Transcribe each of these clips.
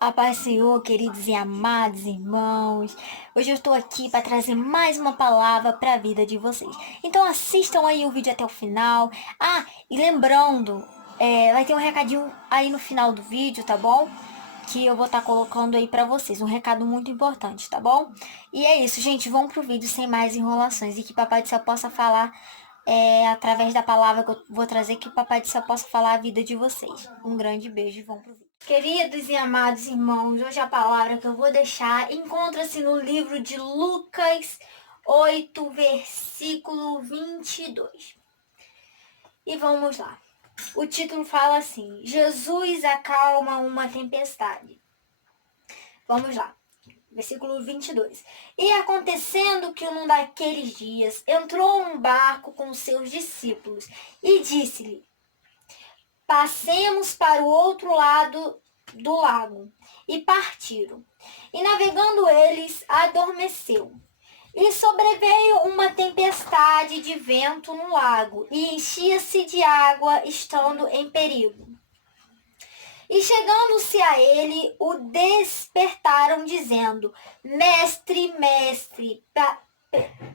A paz do Senhor, queridos e amados irmãos. Hoje eu estou aqui para trazer mais uma palavra para a vida de vocês. Então assistam aí o vídeo até o final. E lembrando, vai ter um recadinho aí no final do vídeo, tá bom? Que eu vou estar colocando aí para vocês. Um recado muito importante, tá bom? E é isso, gente. Vamos pro vídeo sem mais enrolações e que Papai do Céu possa falar através da palavra que eu vou trazer, que o Papai do Céu possa falar a vida de vocês. Um grande beijo e vamos pro vídeo. Queridos e amados irmãos, hoje a palavra que eu vou deixar encontra-se no livro de Lucas 8, versículo 22. E vamos lá. O título fala assim: Jesus acalma uma tempestade. Vamos lá. Versículo 22. E acontecendo que num daqueles dias entrou um barco com seus discípulos e disse-lhe: passemos para o outro lado do lago. E partiram. E navegando eles, adormeceu. E sobreveio uma tempestade de vento no lago, e enchia-se de água, estando em perigo. E chegando-se a ele, o despertaram, dizendo: Mestre, mestre,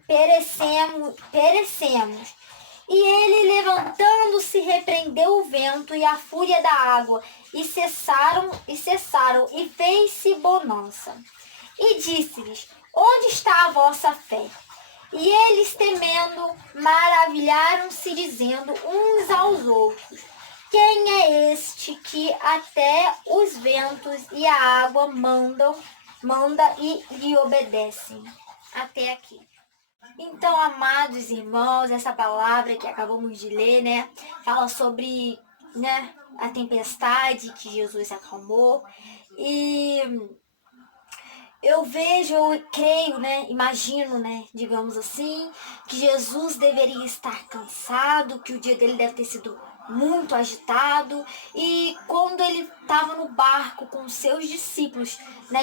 perecemos. E ele, levantando-se, repreendeu o vento e a fúria da água, e cessaram, e fez-se bonança. E disse-lhes: onde está a vossa fé? E eles, temendo, maravilharam-se, dizendo uns aos outros: quem é este que até os ventos e a água manda e lhe obedecem? Até aqui. Então, amados irmãos, essa palavra que acabamos de ler, né, fala sobre, a tempestade que Jesus acalmou. E eu vejo, eu creio, imagino, digamos assim, que Jesus deveria estar cansado, que o dia dele deve ter sido muito agitado. E quando ele estava no barco com os seus discípulos,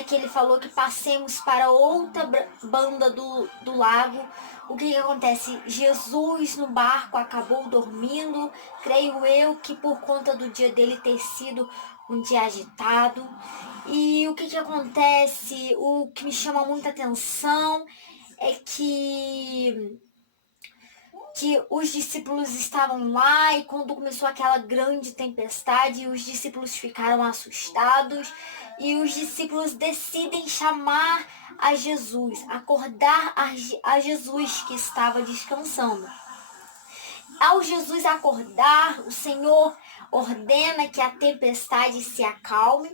que ele falou que passemos para outra banda do lago, o que acontece? Jesus no barco acabou dormindo, creio eu que por conta do dia dele ter sido um dia agitado. E o que acontece? O que me chama muita atenção é que os discípulos estavam lá, e quando começou aquela grande tempestade, os discípulos ficaram assustados e os discípulos decidem chamar a Jesus, acordar a Jesus que estava descansando. Ao Jesus acordar, o Senhor ordena que a tempestade se acalme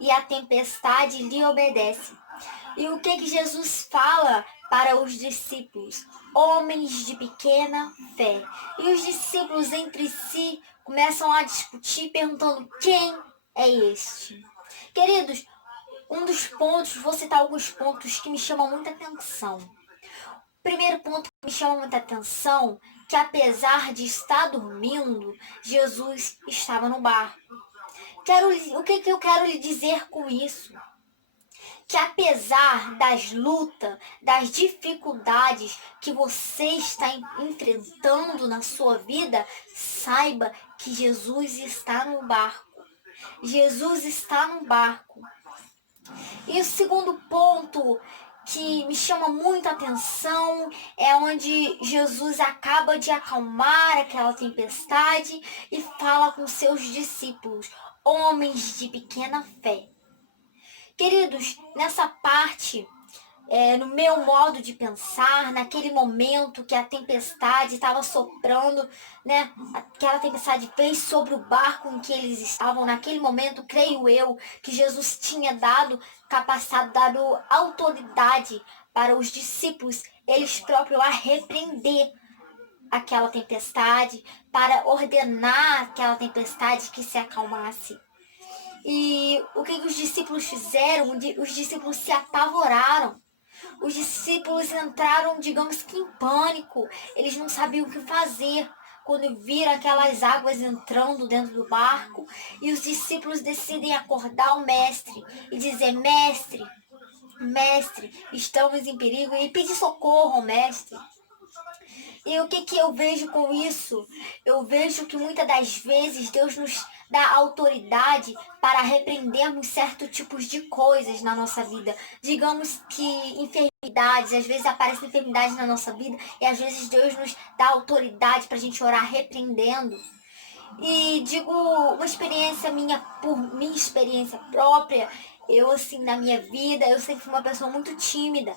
e a tempestade lhe obedece. E o que Jesus fala para os discípulos? Homens de pequena fé. E os discípulos entre si começam a discutir, perguntando: quem é este? Queridos, vou citar alguns pontos que me chamam muita atenção. O primeiro ponto que me chama muita atenção, que apesar de estar dormindo, Jesus estava no barco. O que eu quero lhe dizer com isso? Que apesar das lutas, das dificuldades que você está enfrentando na sua vida, saiba que Jesus está no barco. Jesus está no barco. E o segundo ponto que me chama muita atenção é onde Jesus acaba de acalmar aquela tempestade e fala com seus discípulos, homens de pequena fé. Queridos, nessa parte, no meu modo de pensar, naquele momento que a tempestade estava soprando, aquela tempestade veio sobre o barco em que eles estavam. Naquele momento, creio eu, que Jesus tinha dado capacidade, dado autoridade para os discípulos, eles próprios, a repreender aquela tempestade, para ordenar aquela tempestade que se acalmasse. E o que os discípulos fizeram? Os discípulos se apavoraram. Os discípulos entraram, digamos que em pânico. Eles não sabiam o que fazer quando viram aquelas águas entrando dentro do barco. E os discípulos decidem acordar o mestre e dizer: mestre, mestre, estamos em perigo. E pedir socorro ao mestre. E o que eu vejo com isso? Eu vejo que muitas das vezes Deus nos dá autoridade para repreendermos certos tipos de coisas na nossa vida. Digamos que enfermidades, às vezes aparecem enfermidades na nossa vida e às vezes Deus nos dá autoridade para a gente orar repreendendo. E digo uma experiência minha, por minha experiência própria, eu assim, na minha vida, eu sempre fui uma pessoa muito tímida.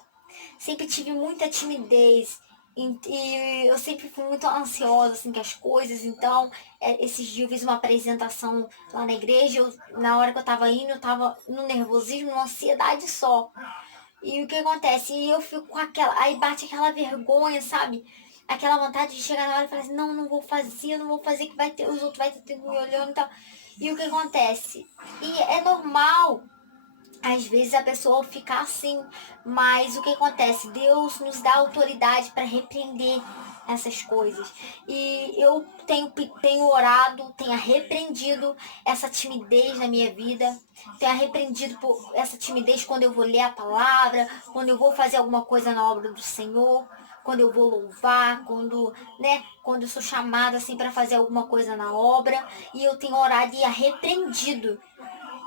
Sempre tive muita timidez. E eu sempre fui muito ansiosa assim, com as coisas. Então, esses dias eu fiz uma apresentação lá na igreja. Na hora que eu tava indo, eu tava no nervosismo, numa ansiedade só. E o que acontece? E eu fico com aquela. Aí bate aquela vergonha, sabe? Aquela vontade de chegar na hora e falar assim, não, não vou fazer, não vou fazer, que vai ter, os outros vai ter me olhando e tal. E o que acontece? E é normal, às vezes, a pessoa ficar assim, mas o que acontece? Deus nos dá autoridade para repreender essas coisas. E eu tenho orado, tenho repreendido essa timidez na minha vida, tenho repreendido por essa timidez quando eu vou ler a palavra, quando eu vou fazer alguma coisa na obra do Senhor, quando eu vou louvar, quando eu sou chamada assim para fazer alguma coisa na obra, e eu tenho orado e repreendido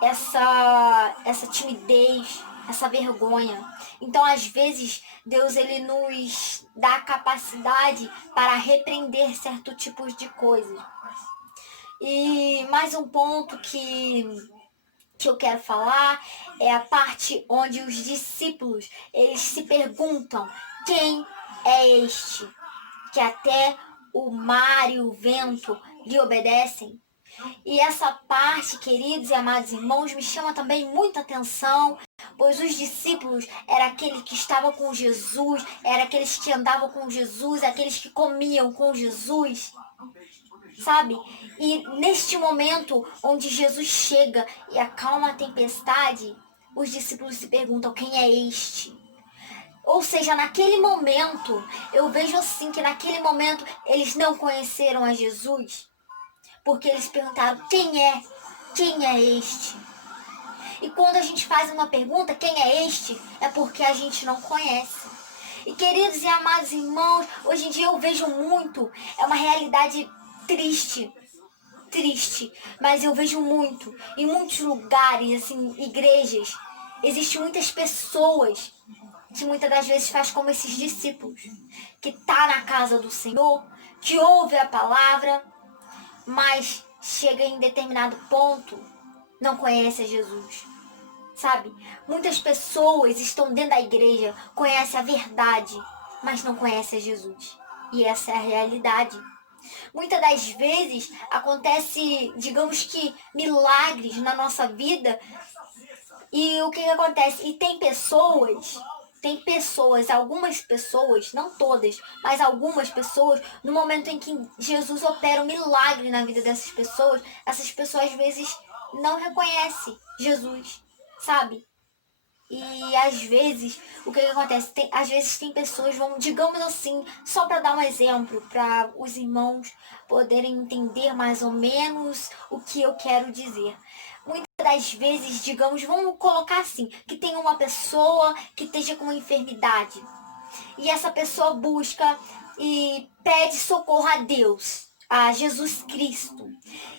essa timidez, essa vergonha. Então, às vezes, Deus ele nos dá a capacidade para repreender certos tipos de coisas. E mais um ponto que eu quero falar é a parte onde os discípulos eles se perguntam quem é este que até o mar e o vento lhe obedecem. E essa parte, queridos e amados irmãos, me chama também muita atenção, pois os discípulos eram aqueles que estavam com Jesus, eram aqueles que andavam com Jesus, aqueles que comiam com Jesus, sabe? E neste momento onde Jesus chega e acalma a tempestade, os discípulos se perguntam quem é este? Ou seja, naquele momento, eu vejo assim que naquele momento eles não conheceram a Jesus, porque eles perguntaram quem é este? E quando a gente faz uma pergunta, quem é este? É porque a gente não conhece. E queridos e amados irmãos, hoje em dia eu vejo muito, é uma realidade triste, mas eu vejo muito, em muitos lugares, assim, igrejas, existem muitas pessoas que muitas das vezes faz como esses discípulos, que tá na casa do Senhor, que ouve a palavra, mas chega em determinado ponto, não conhece a Jesus, sabe? Muitas pessoas estão dentro da igreja, conhecem a verdade, mas não conhecem a Jesus. E essa é a realidade. Muitas das vezes acontece, digamos que, milagres na nossa vida. E o que acontece? E tem pessoas, algumas pessoas, não todas, mas algumas pessoas, no momento em que Jesus opera um milagre na vida dessas pessoas, essas pessoas às vezes não reconhecem Jesus, sabe? E às vezes, o que acontece? Às vezes tem pessoas, vão, digamos assim, só para dar um exemplo, para os irmãos poderem entender mais ou menos o que eu quero dizer. Muitas das vezes, digamos, vamos colocar assim, que tem uma pessoa que esteja com uma enfermidade. E essa pessoa busca e pede socorro a Deus, a Jesus Cristo.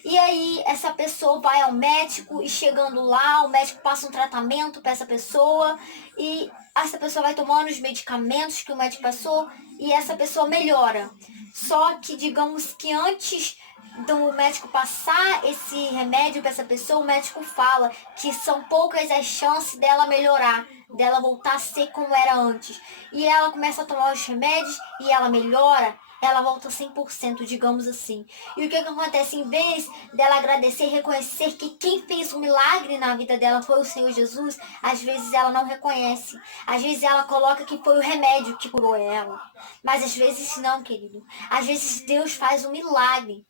E aí essa pessoa vai ao médico e chegando lá, o médico passa um tratamento para essa pessoa e essa pessoa vai tomando os medicamentos que o médico passou e essa pessoa melhora. Só que digamos que antes do médico passar esse remédio para essa pessoa, o médico fala que são poucas as chances dela melhorar, dela voltar a ser como era antes. E ela começa a tomar os remédios e ela melhora, ela volta 100%, digamos assim. E o que acontece? Em vez dela agradecer e reconhecer que quem fez o milagre na vida dela foi o Senhor Jesus, às vezes ela não reconhece. Às vezes ela coloca que foi o remédio que curou ela. Mas às vezes não, querido. Às vezes Deus faz um milagre.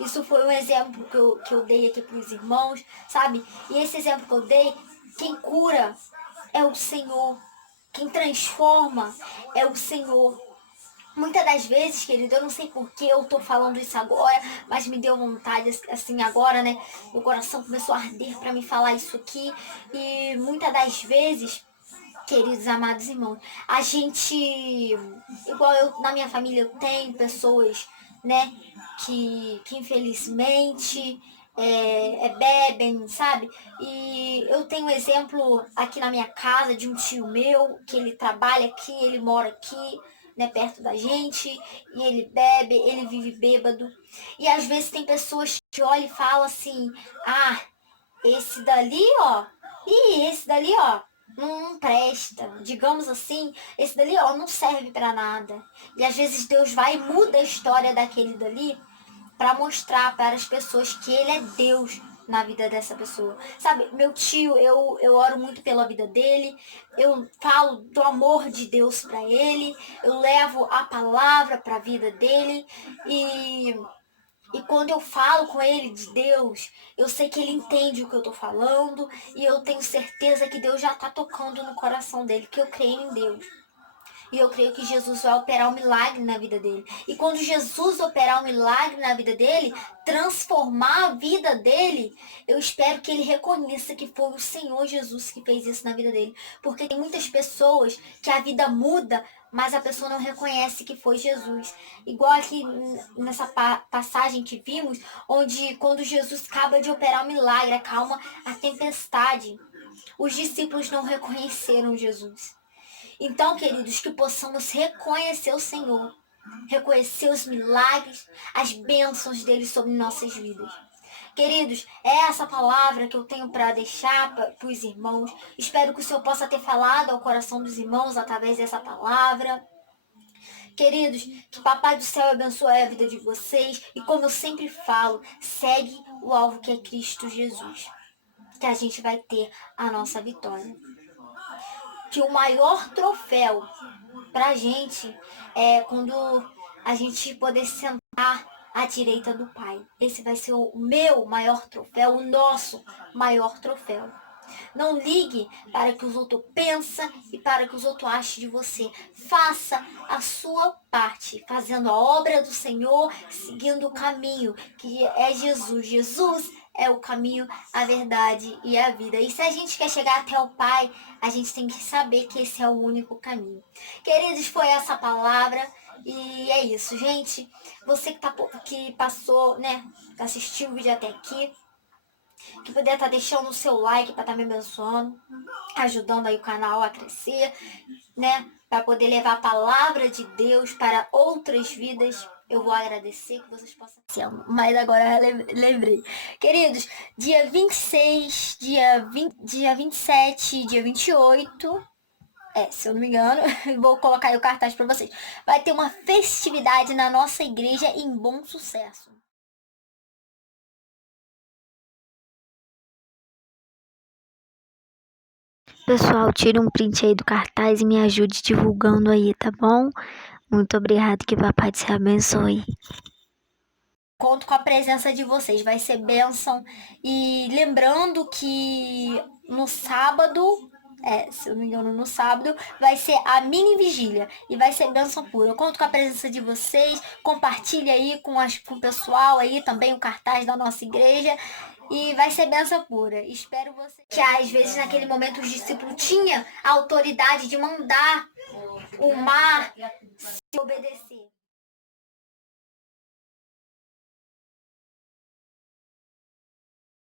Isso foi um exemplo que eu dei aqui para os irmãos, sabe? E esse exemplo que eu dei, quem cura é o Senhor. Quem transforma é o Senhor. Muitas das vezes, querido, eu não sei por que eu tô falando isso agora, mas me deu vontade, assim, agora, né? Meu coração começou a arder para me falar isso aqui. E muitas das vezes, queridos, amados irmãos, a gente, igual eu, na minha família, eu tenho pessoas, né, que infelizmente bebem, sabe? E eu tenho um exemplo aqui na minha casa de um tio meu, que ele trabalha aqui, ele mora aqui, né, perto da gente, e ele bebe, ele vive bêbado. E às vezes tem pessoas que olham e falam assim, ah, esse dali, ó, e esse dali, ó, não presta, digamos assim, esse dali, ó, não serve pra nada. E às vezes Deus vai e muda a história daquele dali para mostrar para as pessoas que ele é Deus na vida dessa pessoa. Sabe, meu tio, eu oro muito pela vida dele, eu falo do amor de Deus para ele, eu levo a palavra para a vida dele e quando eu falo com ele de Deus, eu sei que ele entende o que eu tô falando e eu tenho certeza que Deus já tá tocando no coração dele, que eu creio em Deus. E eu creio que Jesus vai operar um milagre na vida dele. E quando Jesus operar um milagre na vida dele, transformar a vida dele, eu espero que ele reconheça que foi o Senhor Jesus que fez isso na vida dele. Porque tem muitas pessoas que a vida muda, mas a pessoa não reconhece que foi Jesus. Igual aqui nessa passagem que vimos, onde quando Jesus acaba de operar um milagre, acalma a tempestade, os discípulos não reconheceram Jesus. Então, queridos, que possamos reconhecer o Senhor, reconhecer os milagres, as bênçãos dele sobre nossas vidas. Queridos, é essa palavra que eu tenho para deixar para os irmãos. Espero que o Senhor possa ter falado ao coração dos irmãos através dessa palavra. Queridos, que Papai do Céu abençoe a vida de vocês. E como eu sempre falo, segue o alvo que é Cristo Jesus, que a gente vai ter a nossa vitória. Que o maior troféu pra gente é quando a gente poder sentar à direita do Pai. Esse vai ser o meu maior troféu, o nosso maior troféu. Não ligue para o que os outros pensam e para o que os outros acham de você. Faça a sua parte, fazendo a obra do Senhor, seguindo o caminho que é Jesus. Jesus é o caminho, a verdade e a vida. E se a gente quer chegar até o Pai, a gente tem que saber que esse é o único caminho. Queridos, foi essa palavra. E é isso, gente. Você que passou, né, assistiu o vídeo até aqui, que puder estar deixando o seu like para estar me abençoando, ajudando aí o canal a crescer, né? Para poder levar a palavra de Deus para outras vidas. Eu vou agradecer que vocês possam ser. Mas agora eu lembrei. Queridos, dia 26, dia 27, dia 28... se eu não me engano, vou colocar aí o cartaz para vocês. Vai ter uma festividade na nossa igreja em Bom Sucesso. Pessoal, tire um print aí do cartaz e me ajude divulgando aí, tá bom? Muito obrigada, que papai te abençoe. Conto com a presença de vocês, vai ser bênção. E lembrando que no sábado, se eu não me engano, no sábado, vai ser a mini vigília e vai ser bênção pura. Eu conto com a presença de vocês, compartilhe aí com o pessoal aí também o cartaz da nossa igreja. E vai ser bênção pura. Espero você. Que às vezes naquele momento os discípulos tinham a autoridade de mandar o mar se obedecer.